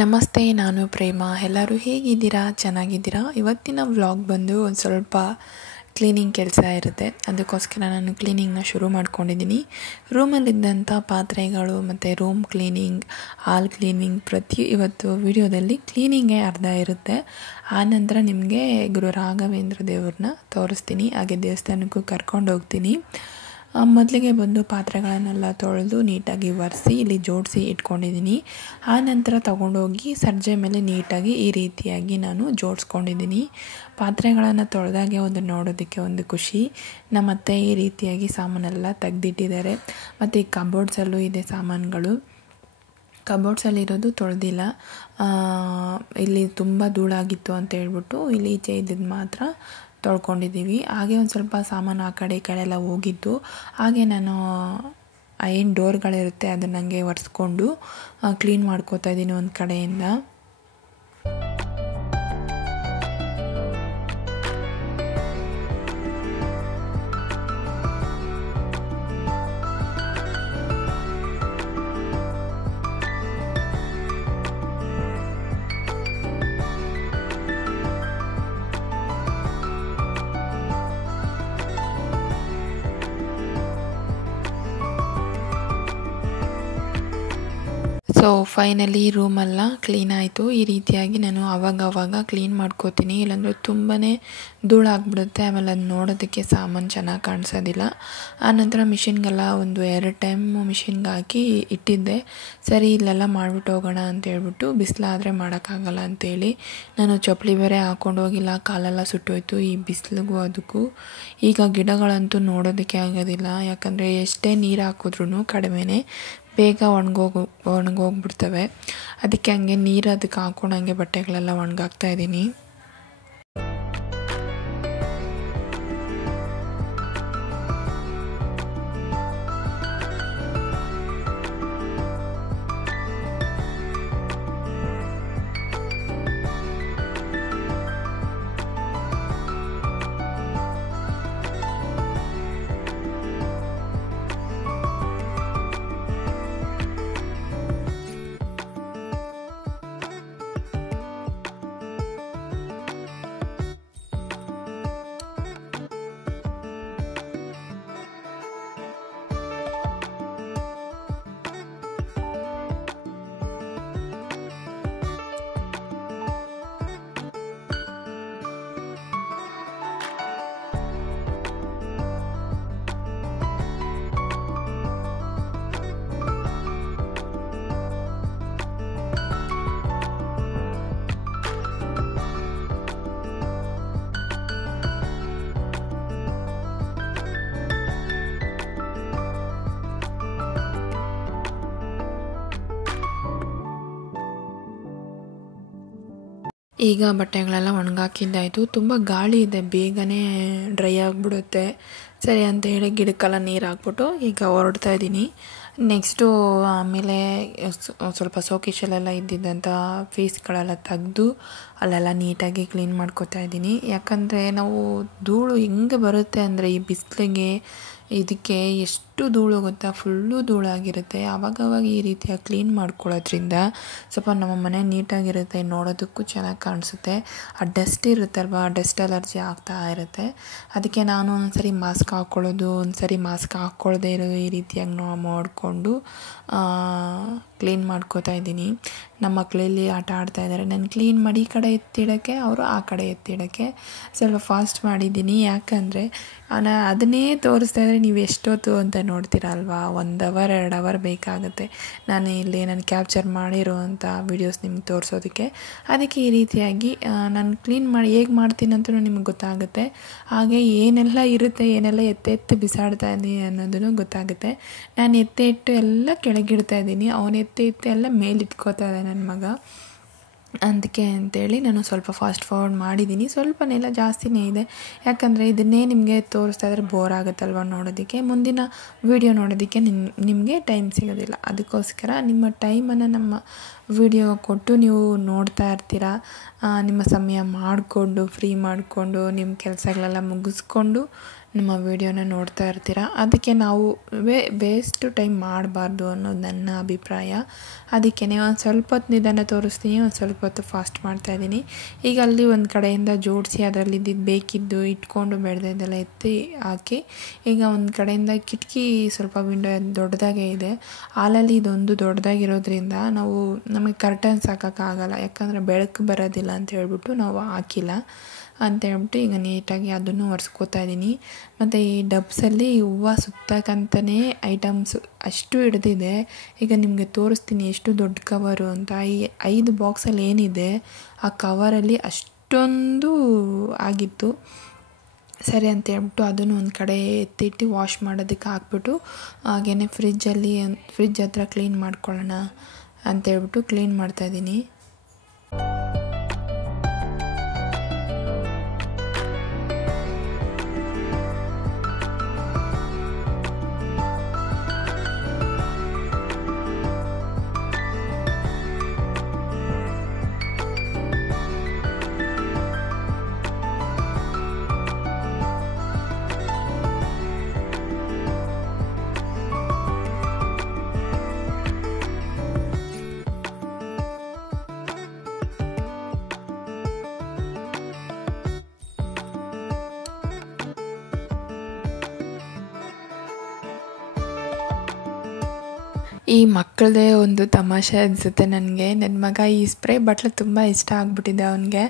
ನಮಸ್ತೆ, ನಾನು ಪ್ರೇಮ. ಎಲ್ಲರೂ ಹೇಗಿದ್ದೀರಾ? ಚೆನ್ನಾಗಿದ್ದೀರಾ? ಇವತ್ತಿನ ವ್ಲಾಗ್ ಬಂದು ಒಂದು ಸ್ವಲ್ಪ ಕ್ಲೀನಿಂಗ್ ಕೆಲಸ ಇರುತ್ತೆ. ಅದಕ್ಕೋಸ್ಕರ ನಾನು ಕ್ಲೀನಿಂಗ್ನ ಶುರು ಮಾಡ್ಕೊಂಡಿದ್ದೀನಿ. ರೂಮಲ್ಲಿದ್ದಂಥ ಪಾತ್ರೆಗಳು ಮತ್ತು ರೂಮ್ ಕ್ಲೀನಿಂಗ್, ಹಾಲ್ ಕ್ಲೀನಿಂಗ್ ಇವತ್ತು ವಿಡಿಯೋದಲ್ಲಿ ಕ್ಲೀನಿಂಗೇ ಅರ್ಧ ಇರುತ್ತೆ. ಆನಂತರ ನಿಮಗೆ ಗುರು ರಾಘವೇಂದ್ರ ದೇವ್ರನ್ನ ತೋರಿಸ್ತೀನಿ, ಹಾಗೆ ದೇವಸ್ಥಾನಕ್ಕೂ ಕರ್ಕೊಂಡು ಹೋಗ್ತೀನಿ. ಮೊದಲಿಗೆ ಬಂದು ಪಾತ್ರೆಗಳನ್ನೆಲ್ಲ ತೊಳೆದು ನೀಟಾಗಿ ಒರೆಸಿ ಇಲ್ಲಿ ಜೋಡಿಸಿ ಇಟ್ಕೊಂಡಿದ್ದೀನಿ. ಆನಂತರ ತಗೊಂಡೋಗಿ ಸರ್ಜೆ ಮೇಲೆ ನೀಟಾಗಿ ಈ ರೀತಿಯಾಗಿ ನಾನು ಜೋಡಿಸ್ಕೊಂಡಿದ್ದೀನಿ. ಪಾತ್ರೆಗಳನ್ನು ತೊಳೆದಾಗೆ ಒಂದು ನೋಡೋದಕ್ಕೆ ಒಂದು ಖುಷಿ. ನಮ್ಮತ್ತೆ ಈ ರೀತಿಯಾಗಿ ಸಾಮಾನೆಲ್ಲ ತೆಗೆದಿಟ್ಟಿದ್ದಾರೆ. ಮತ್ತು ಈ ಕಬೋರ್ಡ್ಸಲ್ಲೂ ಇದೆ ಸಾಮಾನುಗಳು. ಕಬೋರ್ಡ್ಸಲ್ಲಿರೋದು ತೊಳೆದಿಲ್ಲ. ಇಲ್ಲಿ ತುಂಬ ಧೂಳಾಗಿತ್ತು ಅಂತ ಹೇಳ್ಬಿಟ್ಟು ಇಲ್ಲಿ ಈಚೆ ಇದ್ದಿದ್ದು ಮಾತ್ರ ತೊಳ್ಕೊಂಡಿದ್ದೀವಿ. ಹಾಗೆ ಒಂದು ಸ್ವಲ್ಪ ಸಾಮಾನು ಆ ಕಡೆ ಈ ಕಡೆ ಎಲ್ಲ ಹೋಗಿದ್ದು, ಹಾಗೆ ನಾನು ಏನು ಡೋರ್ಗಳಿರುತ್ತೆ ಅದನ್ನು ನನಗೆ ಒರೆಸ್ಕೊಂಡು ಕ್ಲೀನ್ ಮಾಡ್ಕೋತಾ ಇದ್ದೀನಿ ಒಂದು ಕಡೆಯಿಂದ. ಸೊ ಫೈನಲಿ ರೂಮೆಲ್ಲ ಕ್ಲೀನ್ ಆಯಿತು. ಈ ರೀತಿಯಾಗಿ ನಾನು ಆವಾಗ ಕ್ಲೀನ್ ಮಾಡ್ಕೋತೀನಿ, ಇಲ್ಲಾಂದರೆ ತುಂಬಾ ಧೂಳಾಗ್ಬಿಡುತ್ತೆ. ಆಮೇಲೆ ಅದು ನೋಡೋದಕ್ಕೆ ಸಾಮಾನು ಚೆನ್ನಾಗಿ ಕಾಣಿಸೋದಿಲ್ಲ. ಆನಂತರ ಮಿಷಿನ್ಗೆಲ್ಲ ಒಂದು 2 ಟೈಮ್ ಮಿಷಿನ್ಗೆ ಹಾಕಿ ಇಟ್ಟಿದ್ದೆ. ಸರಿ ಇಲ್ಲೆಲ್ಲ ಮಾಡಿಬಿಟ್ಟು ಹೋಗೋಣ ಅಂತ ಹೇಳ್ಬಿಟ್ಟು, ಬಿಸಿಲಾದರೆ ಮಾಡೋಕ್ಕಾಗಲ್ಲ ಅಂತೇಳಿ ನಾನು ಚಪ್ಪಲಿ ಬೇರೆ ಹಾಕ್ಕೊಂಡು ಹೋಗಿಲ್ಲ, ಕಾಲೆಲ್ಲ ಸುಟ್ಟೋಯ್ತು ಈ ಬಿಸಿಲಿಗೂ ಅದಕ್ಕೂ. ಈಗ ಗಿಡಗಳಂತೂ ನೋಡೋದಕ್ಕೆ ಆಗೋದಿಲ್ಲ, ಯಾಕಂದರೆ ಎಷ್ಟೇ ನೀರು ಹಾಕಿದ್ರೂ ಕಡಿಮೆನೇ, ಬೇಗ ಒಣಗೋಗ್ಬಿಡ್ತವೆ. ಅದಕ್ಕೆ ಹಂಗೆ ನೀರು ಅದಕ್ಕೆ ಹಾಕ್ಕೊಂಡು ಹಂಗೆ ಬಟ್ಟೆಗಳೆಲ್ಲ ಒಣಗಾಕ್ತಾ ಇದ್ದೀನಿ. ಈಗ ಬಟ್ಟೆಗಳೆಲ್ಲ ಒಣಗಾಕಿದ್ದಾಯಿತು. ತುಂಬ ಗಾಳಿ ಇದೆ, ಬೇಗನೆ ಡ್ರೈ ಆಗಿಬಿಡುತ್ತೆ. ಸರಿ ಅಂತ ಹೇಳಿ ಗಿಡಕ್ಕೆಲ್ಲ ನೀರು ಹಾಕ್ಬಿಟ್ಟು ಈಗ ಹೊರಡ್ತಾ ಇದ್ದೀನಿ. ನೆಕ್ಸ್ಟು ಆಮೇಲೆ ಸ್ವಲ್ಪ ಸೋಕೇಶಲ್ಲೆಲ್ಲ ಇದ್ದಿದ್ದಂಥ ಪೀಸ್ಗಳೆಲ್ಲ ತೆಗೆದು ಅಲ್ಲೆಲ್ಲ ನೀಟಾಗಿ ಕ್ಲೀನ್ ಮಾಡ್ಕೊತಾ ಇದ್ದೀನಿ. ಯಾಕಂದರೆ ನಾವು ಧೂಳು ಹೆಂಗೆ ಬರುತ್ತೆ ಅಂದರೆ ಈ ಬಿಸಿಲಿಗೆ ಇದಕ್ಕೆ ಎಷ್ಟು ಧೂಳು ಗೊತ್ತಾ, ಫುಲ್ಲು ಧೂಳಾಗಿರುತ್ತೆ. ಆವಾಗವಾಗ ಈ ರೀತಿಯಾಗಿ ಕ್ಲೀನ್ ಮಾಡ್ಕೊಳ್ಳೋದ್ರಿಂದ ಸ್ವಲ್ಪ ನಮ್ಮ ಮನೆ ನೀಟಾಗಿರುತ್ತೆ, ನೋಡೋದಕ್ಕೂ ಚೆನ್ನಾಗಿ ಕಾಣಿಸುತ್ತೆ. ಆ ಡಸ್ಟ್ ಇರುತ್ತಲ್ವ, ಡಸ್ಟ್ ಅಲರ್ಜಿ ಆಗ್ತಾ ಇರುತ್ತೆ. ಅದಕ್ಕೆ ನಾನು ಒಂದ್ಸರಿ ಮಾಸ್ಕ್ ಹಾಕ್ಕೊಳ್ಳೋದು, ಒಂದ್ಸರಿ ಮಾಸ್ಕ್ ಹಾಕ್ಕೊಳ್ಳದೆ ಇರೋದು, ಈ ರೀತಿಯಾಗಿ ಮಾಡಿಕೊಂಡು ಕ್ಲೀನ್ ಮಾಡ್ಕೋತಾ ಇದ್ದೀನಿ. ನಮ್ಮ ಮಕ್ಕಳಲ್ಲಿ ಆಟ ಆಡ್ತಾ ಇದ್ದಾರೆ. ನಾನು ಕ್ಲೀನ್ ಮಾಡಿ ಈ ಕಡೆ ಎತ್ತಿಡೋಕ್ಕೆ, ಅವರು ಆ ಕಡೆ ಎತ್ತಿಡೋಕ್ಕೆ ಸ್ವಲ್ಪ ಫಾಸ್ಟ್ ಮಾಡಿದ್ದೀನಿ. ಯಾಕಂದರೆ ಅದನ್ನೇ ತೋರಿಸ್ತಾ ಇದ್ದರೆ ನೀವು ಎಷ್ಟೊತ್ತು ಅಂತ ನೋಡ್ತೀರ ಅಲ್ವಾ, 1 ಅವರ್ 2 ಅವರ್ ಬೇಕಾಗುತ್ತೆ ನಾನು ಇಲ್ಲಿ ಕ್ಯಾಪ್ಚರ್ ಮಾಡಿರೋವಂಥ ವೀಡಿಯೋಸ್ ನಿಮ್ಗೆ ತೋರಿಸೋದಕ್ಕೆ. ಅದಕ್ಕೆ ಈ ರೀತಿಯಾಗಿ ನಾನು ಕ್ಲೀನ್ ಮಾಡಿ ಹೇಗೆ ಮಾಡ್ತೀನಿ ಅಂತಲೂ ನಿಮ್ಗೆ ಗೊತ್ತಾಗುತ್ತೆ. ಹಾಗೆ ಏನೆಲ್ಲ ಇರುತ್ತೆ, ಏನೆಲ್ಲ ಎತ್ತಿ ಬಿಸಾಡ್ತಾ ಇದ್ದೀನಿ ಅನ್ನೋದನ್ನು ಗೊತ್ತಾಗುತ್ತೆ. ನಾನು ಇಟ್ಟು ಎಲ್ಲ ಕೆಳಗಿಡ್ತಾ ಇದ್ದೀನಿ, ಅವನು ಎತ್ತಿ ಎಲ್ಲ ಮೇಲಿಟ್ಕೋತಾ ಇದೆ ನನ್ನ ಮಗ. ಅದಕ್ಕೆ ಅಂತೇಳಿ ನಾನು ಸ್ವಲ್ಪ ಫಾಸ್ಟ್ ಫಾರ್ವರ್ಡ್ ಮಾಡಿದ್ದೀನಿ. ಸ್ವಲ್ಪನೆಲ್ಲ ಜಾಸ್ತಿನೇ ಇದೆ, ಯಾಕಂದರೆ ಇದನ್ನೇ ನಿಮಗೆ ತೋರಿಸ್ತಾ ಇದ್ರೆ ಬೋರ್ ಆಗುತ್ತಲ್ವ ನೋಡೋದಕ್ಕೆ. ಮುಂದಿನ ವೀಡಿಯೋ ನೋಡೋದಕ್ಕೆ ನಿಮಗೆ ಟೈಮ್ ಸಿಗೋದಿಲ್ಲ. ಅದಕ್ಕೋಸ್ಕರ ನಿಮ್ಮ ಟೈಮನ್ನು ನಮ್ಮ ವಿಡಿಯೋ ಕೊಟ್ಟು ನೀವು ನೋಡ್ತಾ ಇರ್ತೀರ. ನಿಮ್ಮ ಸಮಯ ಮಾಡಿಕೊಂಡು ಫ್ರೀ ಮಾಡಿಕೊಂಡು ನಿಮ್ಮ ಕೆಲಸಗಳೆಲ್ಲ ಮುಗಿಸ್ಕೊಂಡು ನಮ್ಮ ವೀಡಿಯೋನ ನೋಡ್ತಾ ಇರ್ತೀರ. ಅದಕ್ಕೆ ನಾವು ವೇಸ್ಟ್ ಟೈಮ್ ಮಾಡಬಾರ್ದು ಅನ್ನೋದು ನನ್ನ ಅಭಿಪ್ರಾಯ. ಅದಕ್ಕೇ ಒಂದು ಸ್ವಲ್ಪ ಹೊತ್ತು ನಿಧಾನ ತೋರಿಸ್ತೀನಿ, ಒಂದು ಸ್ವಲ್ಪ ಹೊತ್ತು ಫಾಸ್ಟ್ ಮಾಡ್ತಾಯಿದ್ದೀನಿ. ಈಗ ಅಲ್ಲಿ ಒಂದು ಕಡೆಯಿಂದ ಜೋಡಿಸಿ ಅದರಲ್ಲಿ ಇದ್ದಿದ್ದು ಬೇಕಿದ್ದು ಇಟ್ಕೊಂಡು ಬೆಳೆದೆಲ್ಲ ಎತ್ತಿ ಹಾಕಿ, ಈಗ ಒಂದು ಕಡೆಯಿಂದ ಕಿಟಕಿ ಸ್ವಲ್ಪ ವಿಂಡೋ ದೊಡ್ಡದಾಗೇ ಇದೆ. ಹಾಲಲ್ಲಿ ಇದೊಂದು ದೊಡ್ಡದಾಗಿರೋದ್ರಿಂದ ನಮಗೆ ಕರ್ಟನ್ಸ್ ಹಾಕೋಕ್ಕಾಗಲ್ಲ, ಯಾಕಂದರೆ ಬೆಳಕು ಬರೋದಿಲ್ಲ ಅಂತ ಹೇಳ್ಬಿಟ್ಟು ನಾವು ಹಾಕಿಲ್ಲ ಅಂತ ಹೇಳ್ಬಿಟ್ಟು ಈಗ ನೀಟಾಗಿ ಅದನ್ನು ಒರೆಸ್ಕೋತಾ ಇದ್ದೀನಿ. ಮತ್ತು ಈ ಡಬ್ಸಲ್ಲಿ ಹೂವು ಸುತ್ತಕ್ಕಂತಲೇ ಐಟಮ್ಸು ಅಷ್ಟು ಹಿಡ್ದಿದೆ. ಈಗ ನಿಮಗೆ ತೋರಿಸ್ತೀನಿ ಎಷ್ಟು ದೊಡ್ಡ ಕವರು ಅಂತ. ಈ 5 ಬಾಕ್ಸಲ್ಲಿ ಏನಿದೆ ಆ ಕವರಲ್ಲಿ ಅಷ್ಟೊಂದು ಆಗಿತ್ತು. ಸರಿ ಅಂತ ಹೇಳ್ಬಿಟ್ಟು ಅದನ್ನು ಒಂದು ಕಡೆ ಎತ್ತಿಟ್ಟು ವಾಶ್ ಮಾಡೋದಕ್ಕೆ ಹಾಕ್ಬಿಟ್ಟು ಹಾಗೆಯೇ ಫ್ರಿಜ್ ಹತ್ರ ಕ್ಲೀನ್ ಮಾಡ್ಕೊಳ್ಳೋಣ ಅಂತ ಹೇಳ್ಬಿಟ್ಟು ಕ್ಲೀನ್ ಮಾಡ್ತಾಯಿದ್ದೀನಿ. ಈ ಮಕ್ಕಳದೇ ಒಂದು ತಮಾಷೆ ಅನಿಸುತ್ತೆ ನನಗೆ. ನನ್ನ ಮಗ ಈ ಸ್ಪ್ರೇ ಬಾಟ್ಲು ತುಂಬ ಇಷ್ಟ ಆಗಿಬಿಟ್ಟಿದೆ ಅವನಿಗೆ.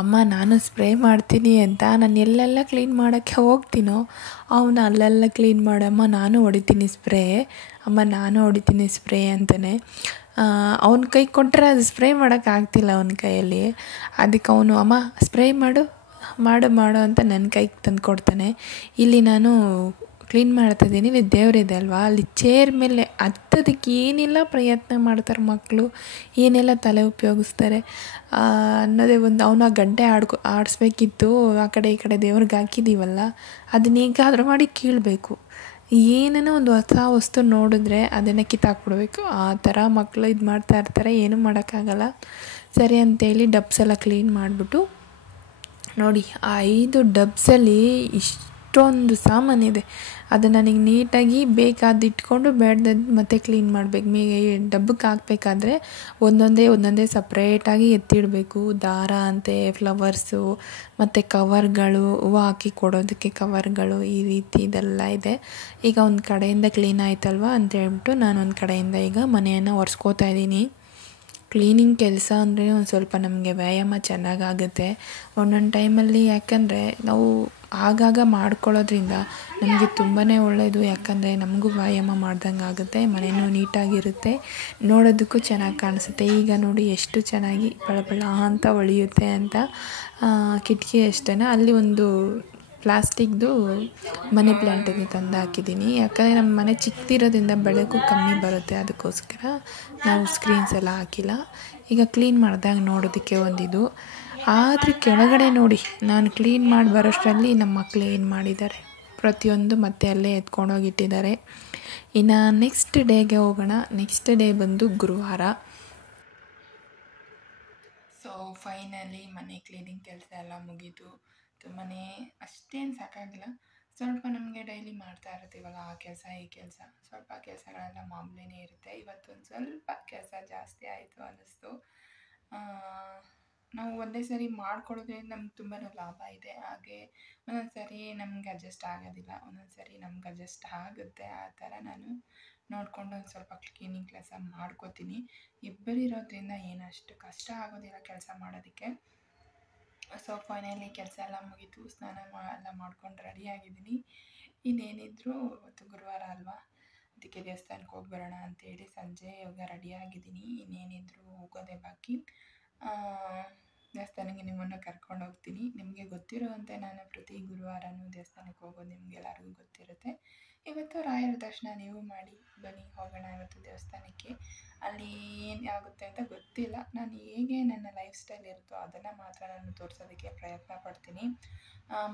ಅಮ್ಮ ನಾನು ಸ್ಪ್ರೇ ಮಾಡ್ತೀನಿ ಅಂತ, ನಾನು ಎಲ್ಲೆಲ್ಲ ಕ್ಲೀನ್ ಮಾಡೋಕ್ಕೆ ಹೋಗ್ತೀನೋ ಅವನು ಅಲ್ಲೆಲ್ಲ ಕ್ಲೀನ್ ಮಾಡಮ್ಮ ನಾನು ಹೊಡಿತೀನಿ ಸ್ಪ್ರೇ, ಅಮ್ಮ ನಾನು ಹೊಡಿತೀನಿ ಸ್ಪ್ರೇ ಅಂತಲೇ. ಅವನ ಕೈ ಕೊಟ್ಟರೆ ಅದು ಸ್ಪ್ರೇ ಮಾಡೋಕ್ಕಾಗ್ತಿಲ್ಲ ಅವನ ಕೈಯಲ್ಲಿ. ಅದಕ್ಕೆ ಅವನು ಅಮ್ಮ ಸ್ಪ್ರೇ ಮಾಡು ಅಂತ ನನ್ನ ಕೈಗೆ ತಂದು ಕೊಡ್ತಾನೆ. ಇಲ್ಲಿ ನಾನು ಕ್ಲೀನ್ ಮಾಡ್ತಾಯಿದ್ದೀನಿ, ಇಲ್ಲಿ ದೇವರಿದೆ ಅಲ್ವಾ, ಅಲ್ಲಿ ಚೇರ್ ಮೇಲೆ ಹತ್ತೋದಕ್ಕೆ ಏನೆಲ್ಲ ಪ್ರಯತ್ನ ಮಾಡ್ತಾರೆ ಮಕ್ಕಳು, ಏನೆಲ್ಲ ತಲೆ ಉಪಯೋಗಿಸ್ತಾರೆ ಅನ್ನೋದೇ ಒಂದು. ಅವನು ಆ ಗಂಟೆ ಆಡಿಸ್ಬೇಕಿತ್ತು, ಆ ಕಡೆ ಈ ಕಡೆ ದೇವ್ರಿಗೆ ಹಾಕಿದ್ದೀವಲ್ಲ ಅದನ್ನ ಹೇಗಾದರೂ ಮಾಡಿ ಕೀಳಬೇಕು. ಏನೇನೋ ಒಂದು ಹೊಸ ವಸ್ತು ನೋಡಿದ್ರೆ ಅದನ್ನು ಕಿತ್ತಾಕ್ಬಿಡ್ಬೇಕು. ಆ ಥರ ಮಕ್ಕಳು ಇದು ಮಾಡ್ತಾ ಇರ್ತಾರೆ, ಏನೂ ಮಾಡೋಕ್ಕಾಗಲ್ಲ. ಸರಿ ಅಂತೇಳಿ ಡಬ್ಸೆಲ್ಲ ಕ್ಲೀನ್ ಮಾಡಿಬಿಟ್ಟು ನೋಡಿ, ಆ 5 ಡಬ್ಸಲ್ಲಿ ಇಷ್ಟೊಂದು ಸಾಮಾನಿದೆ. ಅದನ್ನು ನನಗೆ ನೀಟಾಗಿ ಬೇಕಾದ ಇಟ್ಕೊಂಡು ಬೇಡ್ದದ್ದು ಮತ್ತೆ ಕ್ಲೀನ್ ಮಾಡಬೇಕು. ಡಬ್ಬಕ್ಕೆ ಹಾಕಬೇಕಾದ್ರೆ ಒಂದೊಂದೇ ಸಪ್ರೇಟಾಗಿ ಎತ್ತಿಡಬೇಕು. ದಾರ ಅಂತೆ, ಫ್ಲವರ್ಸು ಮತ್ತು ಕವರ್ಗಳು, ಹೂವು ಹಾಕಿ ಕೊಡೋದಕ್ಕೆ ಕವರ್ಗಳು, ಈ ರೀತಿ ಇದೆಲ್ಲ ಇದೆ. ಈಗ ಒಂದು ಕಡೆಯಿಂದ ಕ್ಲೀನ್ ಆಯ್ತಲ್ವ ಅಂತ ಹೇಳ್ಬಿಟ್ಟು ನಾನು ಒಂದು ಕಡೆಯಿಂದ ಈಗ ಮನೆಯನ್ನು ಒರೆಸ್ಕೋತಾ ಇದ್ದೀನಿ. ಕ್ಲೀನಿಂಗ್ ಕೆಲಸ ಅಂದರೆ ಒಂದು ಸ್ವಲ್ಪ ನಮಗೆ ವ್ಯಾಯಾಮ ಚೆನ್ನಾಗಾಗುತ್ತೆ ಒಂದೊಂದು ಟೈಮಲ್ಲಿ. ಯಾಕಂದರೆ ನಾವು ಆಗಾಗ ಮಾಡ್ಕೊಳ್ಳೋದ್ರಿಂದ ನಮಗೆ ತುಂಬಾ ಒಳ್ಳೆಯದು. ಯಾಕಂದರೆ ನಮಗೂ ವ್ಯಾಯಾಮ ಮಾಡ್ದಂಗೆ ಆಗುತ್ತೆ, ಮನೆಯೂ ನೀಟಾಗಿರುತ್ತೆ, ನೋಡೋದಕ್ಕೂ ಚೆನ್ನಾಗಿ ಕಾಣಿಸುತ್ತೆ. ಈಗ ನೋಡಿ ಎಷ್ಟು ಚೆನ್ನಾಗಿ ಬಳ ಅಂತ ಹೊಳೆಯುತ್ತೆ ಅಂತ. ಕಿಟಕಿ ಅಷ್ಟೇ, ಅಲ್ಲಿ ಒಂದು ಪ್ಲಾಸ್ಟಿಕ್ದು ಮನಿ ಪ್ಲ್ಯಾಂಟನ್ನು ತಂದು ಹಾಕಿದ್ದೀನಿ. ಯಾಕಂದರೆ ನಮ್ಮ ಮನೆ ಚಿಕ್ಕದಿರೋದ್ರಿಂದ ಬೆಳಕು ಕಮ್ಮಿ ಬರುತ್ತೆ, ಅದಕ್ಕೋಸ್ಕರ ನಾವು ಸ್ಕ್ರೀನ್ಸ್ ಎಲ್ಲ ಹಾಕಿಲ್ಲ. ಈಗ ಕ್ಲೀನ್ ಮಾಡಿದಾಗ ನೋಡೋದಕ್ಕೆ ಒಂದಿದು. ಆದರೆ ಕೆಳಗಡೆ ನೋಡಿ, ನಾನು ಕ್ಲೀನ್ ಮಾಡಿ ಬರೋಷ್ಟರಲ್ಲಿ ನಮ್ಮ ಮಕ್ಕಳು ಏನು ಮಾಡಿದ್ದಾರೆ, ಪ್ರತಿಯೊಂದು ಮತ್ತೆ ಅಲ್ಲೇ ಎತ್ಕೊಂಡೋಗಿಟ್ಟಿದ್ದಾರೆ. ಇನ್ನು ನೆಕ್ಸ್ಟ್ ಡೇಗೆ ಹೋಗೋಣ. ನೆಕ್ಸ್ಟ್ ಡೇ ಬಂದು ಗುರುವಾರ. ಸೊ ಫೈನಲಿ ಮನೆ ಕ್ಲೀನಿಂಗ್ ಕೆಲಸ ಎಲ್ಲ ಮುಗೀತು. ಮನೆ ಅಷ್ಟೇನು ಸಾಕಾಗಿಲ್ಲ, ಸ್ವಲ್ಪ ನಮಗೆ ಡೈಲಿ ಮಾಡ್ತಾ ಇರ್ತೀವಲ್ಲ ಆ ಕೆಲಸ ಈ ಕೆಲಸ, ಸ್ವಲ್ಪ ಕೆಲಸಗಳೆಲ್ಲ ಮಾಮೂಲಿನೇ ಇರುತ್ತೆ. ಇವತ್ತೊಂದು ಸ್ವಲ್ಪ ಕೆಲಸ ಜಾಸ್ತಿ ಆಯಿತು ಅನ್ನಿಸ್ತು. ನಾವು ಒಂದೇ ಸರಿ ಮಾಡ್ಕೊಳ್ಳೋದ್ರಿಂದ ನಮ್ಗೆ ತುಂಬಾ ಲಾಭ ಇದೆ. ಹಾಗೆ ಒಂದೊಂದು ಸರಿ ನಮ್ಗೆ ಅಡ್ಜಸ್ಟ್ ಆಗೋದಿಲ್ಲ, ಒಂದೊಂದು ಸರಿ ನಮ್ಗೆ ಅಡ್ಜಸ್ಟ್ ಆಗುತ್ತೆ. ಆ ಥರ ನಾನು ನೋಡಿಕೊಂಡು ಒಂದು ಸ್ವಲ್ಪ ಕ್ಲೀನಿಂಗ್ ಕೆಲಸ ಮಾಡ್ಕೋತೀನಿ. ಇಬ್ಬರಿರೋದ್ರಿಂದ ಏನಷ್ಟು ಕಷ್ಟ ಆಗೋದಿಲ್ಲ ಕೆಲಸ ಮಾಡೋದಕ್ಕೆ. ಸೊ ಫೈನಲಿ ಕೆಲಸ ಎಲ್ಲ ಮುಗೀತು, ಸ್ನಾನ ಎಲ್ಲ ಮಾಡ್ಕೊಂಡು ರೆಡಿಯಾಗಿದ್ದೀನಿ. ಇನ್ನೇನಿದ್ರು ಇವತ್ತು ಗುರುವಾರ ಅಲ್ವಾ, ಅದಕ್ಕೆ ದೇವಸ್ಥಾನಕ್ಕೆ ಹೋಗಿ ಬರೋಣ ಅಂತೇಳಿ ಸಂಜೆ ಇವಾಗ ರೆಡಿಯಾಗಿದ್ದೀನಿ. ಇನ್ನೇನಿದ್ರು ಹೋಗೋದೇ ಬಾಕಿ. ದೇವಸ್ಥಾನಕ್ಕೆ ನಿಮ್ಮನ್ನು ಕರ್ಕೊಂಡು ಹೋಗ್ತೀನಿ. ನಿಮಗೆ ಗೊತ್ತಿರುವಂತೆ ನಾನು ಪ್ರತಿ ಗುರುವಾರನೂ ದೇವಸ್ಥಾನಕ್ಕೆ ಹೋಗೋದು ನಿಮಗೆಲ್ಲರಿಗೂ ಗೊತ್ತಿರುತ್ತೆ. ಇವತ್ತು ರಾಯರ ದರ್ಶನ ನೀವು ಮಾಡಿ ಬನ್ನಿ, ಹೋಗೋಣ ಇವತ್ತು ದೇವಸ್ಥಾನಕ್ಕೆ. ಅಲ್ಲಿ ಏನು ಆಗುತ್ತೆ ಅಂತ ಗೊತ್ತಿಲ್ಲ. ನಾನು ಹೇಗೆ ನನ್ನ ಲೈಫ್ ಸ್ಟೈಲ್ ಇರುತ್ತೋ ಅದನ್ನು ಮಾತ್ರ ನಾನು ತೋರಿಸೋದಕ್ಕೆ ಪ್ರಯತ್ನ ಪಡ್ತೀನಿ.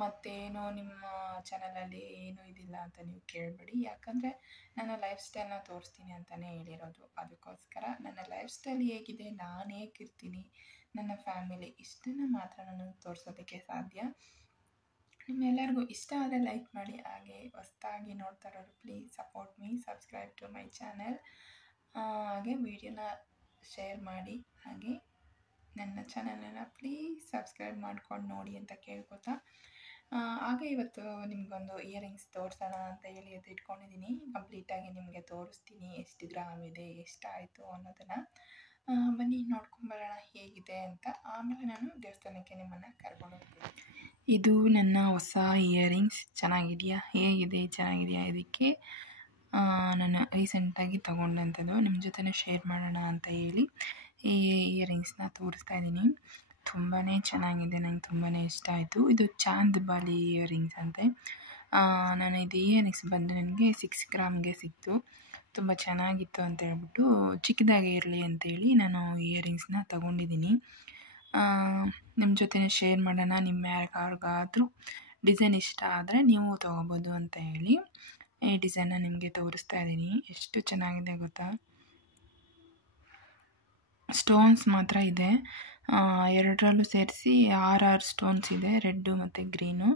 ಮತ್ತೇನು ನಿಮ್ಮ ಚಾನಲಲ್ಲಿ ಏನೂ ಇದಿಲ್ಲ ಅಂತ ನೀವು ಕೇಳಬೇಡಿ, ಯಾಕಂದರೆ ನನ್ನ ಲೈಫ್ ಸ್ಟೈಲ್ನ ತೋರಿಸ್ತೀನಿ ಅಂತಲೇ ಹೇಳಿರೋದು. ಅದಕ್ಕೋಸ್ಕರ ನನ್ನ ಲೈಫ್ ಸ್ಟೈಲ್ ಹೇಗಿದೆ, ನಾನು ಹೇಗಿರ್ತೀನಿ, ನನ್ನ ಫ್ಯಾಮಿಲಿ, ಇಷ್ಟನ್ನು ಮಾತ್ರ ನಾನು ತೋರಿಸೋದಕ್ಕೆ ಸಾಧ್ಯ. ನಿಮ್ಮೆಲ್ಲರಿಗೂ ಇಷ್ಟ ಆದರೆ ಲೈಕ್ ಮಾಡಿ, ಹಾಗೆ ಹೊಸದಾಗಿ ನೋಡ್ತಾ ಇರೋರು please support me, subscribe to my channel. ಹಾಗೆ ವಿಡಿಯೋನ ಶೇರ್ ಮಾಡಿ, ಹಾಗೆ ನನ್ನ ಚಾನಲನ್ನು ಪ್ಲೀಸ್ ಸಬ್ಸ್ಕ್ರೈಬ್ ಮಾಡ್ಕೊಂಡು ನೋಡಿ ಅಂತ ಕೇಳ್ಕೊತಾ, ಹಾಗೆ ಇವತ್ತು ನಿಮಗೊಂದು ಇಯರಿಂಗ್ಸ್ ತೋರಿಸೋಣ ಅಂತ ಹೇಳಿ ಅದು ಇಟ್ಕೊಂಡಿದ್ದೀನಿ. ಕಂಪ್ಲೀಟಾಗಿ ನಿಮಗೆ ತೋರಿಸ್ತೀನಿ ಎಷ್ಟು ಗ್ರಾಮ್ ಇದೆ, ಎಷ್ಟಾಯಿತು ಅನ್ನೋದನ್ನು. ಬನ್ನಿ ನೋಡ್ಕೊಂಬರೋಣ ಹೇಗಿದೆ ಅಂತ. ಆಮೇಲೆ ನಾನು ದೇವಸ್ಥಾನಕ್ಕೆ ನಿಮ್ಮನ್ನು ಕರ್ಕೊಂಡು ಹೋಗ್ತೀನಿ. ಇದು ನನ್ನ ಹೊಸ ಇಯರಿಂಗ್ಸ್. ಚೆನ್ನಾಗಿದೆಯಾ, ಹೇಗಿದೆ, ಚೆನ್ನಾಗಿದೆಯಾ? ಇದಕ್ಕೆ ನಾನು ರೀಸೆಂಟಾಗಿ ತೊಗೊಂಡಂಥದ್ದು, ನಿಮ್ಮ ಜೊತೆ ಶೇರ್ ಮಾಡೋಣ ಅಂತ ಹೇಳಿ ಈ ಇಯರಿಂಗ್ಸ್ನ ತೋರಿಸ್ತಾ ಇದ್ದೀನಿ. ತುಂಬಾ ಚೆನ್ನಾಗಿದೆ, ನಂಗೆ ತುಂಬಾ ಇಷ್ಟ ಆಯಿತು. ಇದು ಚಾಂದ್ ಬಾಲಿ ಇಯರಿಂಗ್ಸ್ ಅಂತೆ. ನಾನು ಇದು ಇಯರಿಂಗ್ಸ್ ಬಂದು ನನಗೆ 6 ಗ್ರಾಮ್ಗೆ ಸಿಕ್ತು. ತುಂಬ ಚೆನ್ನಾಗಿತ್ತು ಅಂತ ಹೇಳ್ಬಿಟ್ಟು, ಚಿಕ್ಕದಾಗೆ ಇರಲಿ ಅಂತೇಳಿ ನಾನು ಇಯರಿಂಗ್ಸ್ನ ತೊಗೊಂಡಿದ್ದೀನಿ. ನಿಮ್ಮ ಜೊತೆ ಶೇರ್ ಮಾಡೋಣ. ನಿಮ್ಮ ಯಾರಿಗಾದ್ರೂ ಡಿಸೈನ್ ಇಷ್ಟ ಆದರೆ ನೀವು ತೊಗೋಬೋದು ಅಂತ ಹೇಳಿ ಈ ಡಿಸೈನ್ನ ನಿಮಗೆ ತೋರಿಸ್ತಾ ಇದ್ದೀನಿ. ಎಷ್ಟು ಚೆನ್ನಾಗಿದೆ ಗೊತ್ತಾ? ಸ್ಟೋನ್ಸ್ ಮಾತ್ರ ಇದೆ, ಎರಡರಲ್ಲೂ ಸೇರಿಸಿ 6 ಸ್ಟೋನ್ಸ್ ಇದೆ, ರೆಡ್ಡು ಮತ್ತು ಗ್ರೀನು.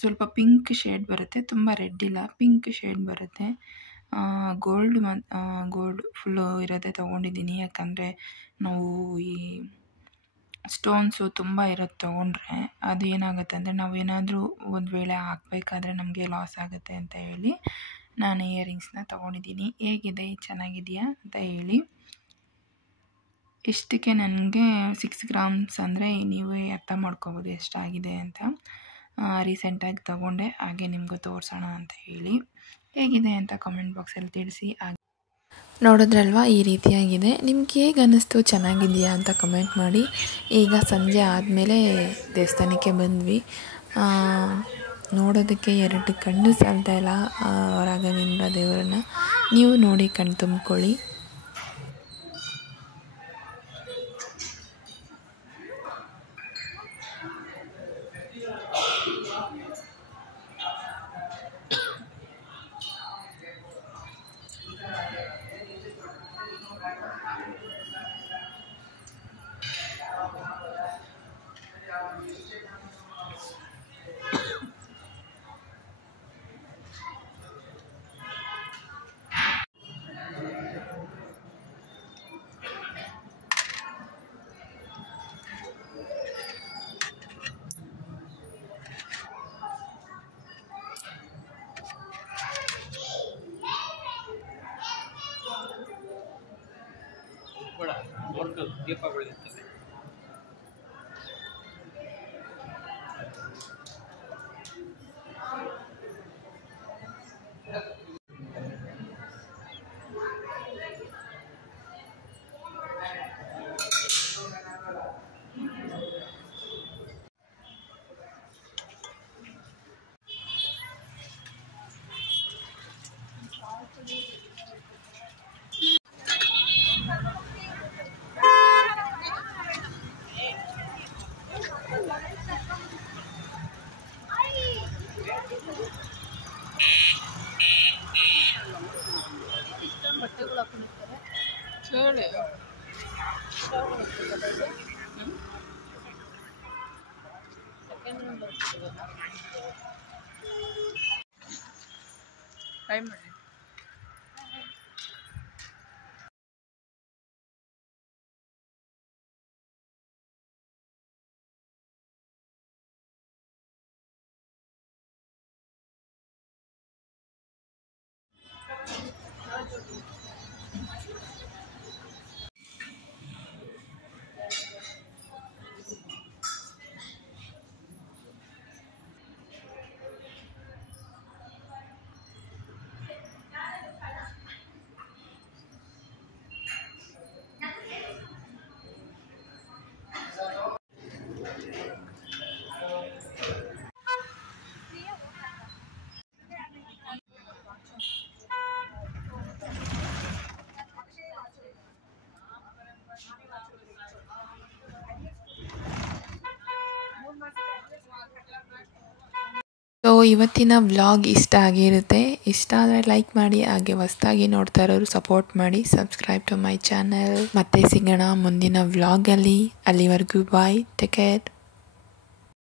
ಸ್ವಲ್ಪ ಪಿಂಕ್ ಶೇಡ್ ಬರುತ್ತೆ, ತುಂಬ ರೆಡ್ ಇಲ್ಲ, ಪಿಂಕ್ ಶೇಡ್ ಬರುತ್ತೆ. ಗೋಲ್ಡ್ ಫುಲ್ಲು ಇರೋದೇ ತೊಗೊಂಡಿದ್ದೀನಿ, ಯಾಕಂದರೆ ನಾವು ಈ ಸ್ಟೋನ್ಸು ತುಂಬ ಇರೋದು ತೊಗೊಂಡ್ರೆ ಅದು ಏನಾಗುತ್ತೆ ಅಂದರೆ ನಾವೇನಾದರೂ ಒಂದು ವೇಳೆ ಹಾಕಬೇಕಾದ್ರೆ ನಮಗೆ ಲಾಸ್ ಆಗುತ್ತೆ ಅಂತ ಹೇಳಿ ನಾನು ಇಯರಿಂಗ್ಸ್ನ ತೊಗೊಂಡಿದ್ದೀನಿ. ಹೇಗಿದೆ, ಚೆನ್ನಾಗಿದೆಯಾ ಅಂತ ಹೇಳಿ. ಇಷ್ಟಕ್ಕೆ ನನಗೆ 6 ಗ್ರಾಮ್ಸ್ ಅಂದರೆ ನೀವೇ ಅರ್ಥ ಮಾಡ್ಕೋಬೋದು ಎಷ್ಟಾಗಿದೆ ಅಂತ. ರೀಸೆಂಟಾಗಿ ತೊಗೊಂಡೆ, ಹಾಗೆ ನಿಮಗೂ ತೋರಿಸೋಣ ಅಂತ ಹೇಳಿ. ಹೇಗಿದೆ ಅಂತ ಕಾಮೆಂಟ್ ಬಾಕ್ಸಲ್ಲಿ ತಿಳಿಸಿ. ನೋಡಿದ್ರಲ್ವಾ, ಈ ರೀತಿಯಾಗಿದೆ. ನಿಮ್ಗೆ ಹೇಗೆ ಅನ್ನಿಸ್ತು, ಚೆನ್ನಾಗಿದೆಯಾ ಅಂತ ಕಮೆಂಟ್ ಮಾಡಿ. ಈಗ ಸಂಜೆ ಆದಮೇಲೆ ದೇವಸ್ಥಾನಕ್ಕೆ ಬಂದ್ವಿ. ನೋಡೋದಕ್ಕೆ 2 ಕಣ್ಣು ಸಾಲ್ತಾ ಇಲ್ಲ ರಾಘವೇಂದ್ರ ದೇವರನ್ನ. ನೀವು ನೋಡಿ ಕಣ್ಣು ತುಂಬ್ಕೊಳ್ಳಿ. ದೊಡ್ಡ ದೀಪ ಬೆಳೆಯುತ್ತದೆ. ಬಟ್ಟೆಗಳು ಹಾಕೊಂಡಿರ್ತಾರೆ ಹೇಳಿ. ಟ್ರೈ ಮಾಡಿ. ಇವತ್ತಿನ ವ್ಲಾಗ್ ಇಷ್ಟ ಆಗಿರುತ್ತೆ. ಇಷ್ಟ ಆದರೆ ಲೈಕ್ ಮಾಡಿ, ಹಾಗೆ ಹೊಸ್ದಾಗಿ ನೋಡ್ತಾ ಇರೋರು ಸಪೋರ್ಟ್ ಮಾಡಿ, ಸಬ್ಸ್ಕ್ರೈಬ್ ಟು ಮೈ ಚಾನಲ್. ಮತ್ತೆ ಸಿಗೋಣ ಮುಂದಿನ ವ್ಲಾಗಲ್ಲಿ. ಅಲ್ಲಿವರೆಗೂ ಬಾಯ್, ಟೇಕ್ ಕೇರ್.